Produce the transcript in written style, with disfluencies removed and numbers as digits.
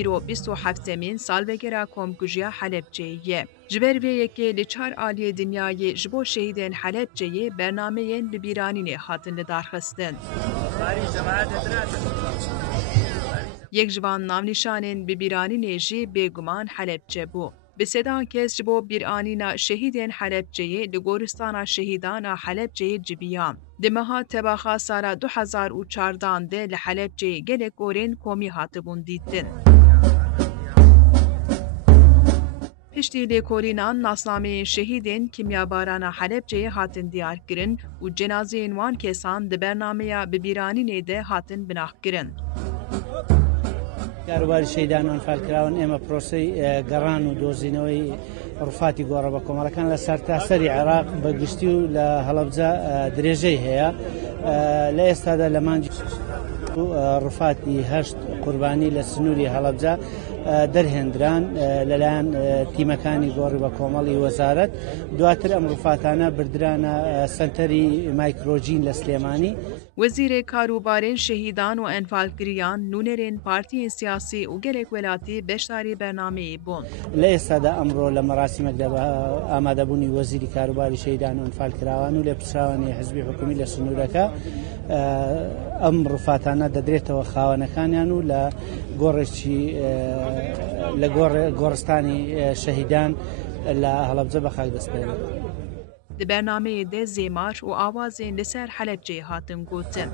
îro 27 salvegera Komkujiya Helepçeyê ye. Ji ber vê yekê li 4 aliyê dinyayê ji bo şehîdên Helepçeyê bernameyên bibîranînê hatin li darxistin. Yek ji van navnîşanên bibîranînê jî bêguman Helepçe bû. Bi sedan kes ji bo bîranîna şehîdên Helepçeyê li goristana şehîdan a Helepçeyê civiyan. Di meha tebaxa sala 2014 de li Helepçeyê gelek gorên komî hatibûn dîtin. Piştî lêkolînan nasnameyên şehîdên kimyabarana Helepçeyê hatin diyarkirin û cenazeyên wan kesan di bernameya bibîranînê de hatin binavkirin. کاروباری شەیدان ئەنفالکراون ئێمە پرۆسەی گەڕان و دۆزینەوەی ڕفاتی گۆڕە بە کۆمەڵەکان لە سەرتاسەری عێراق بەگشتی و لە هەڵەبجە درێژەی هەیە لە ئێستادا لە مانجی ڕفاتی هەشت قوربانی لە سنووری هەڵەبجە دەرهێنران لەلایەن تیمەکانی گۆڕی بە کۆمەڵی وەزارەت دواتر ئەم ڕفاتانە بردرانە سنتەری مایکرۆجین لە سلێمانی. Wezîrê Karûbarên Şehîdan û Enfalkiriyan, nûnerên partiyên siyasî û gelek welatî beşdarî bernameyê bûn. لە ئێستادا ئەمڕۆ لە مەراسیمێکدا بە ئامادەبوونی وەزیری کاروباری شەیدان و ئەنفالکراوان و لێپرسراوانی حزبی حکومی لە سنوورەکە ئەم ڕفاتانە دەدرێتەوە خاوەنەکانیان و لە گۆڕێکی لە گۆڕستانی شەهیدان لە هەڵەبجە بە خاک دەستپێنن. Di bernameyê de zêmar û awazên li ser Helepçeyê hatin gotin.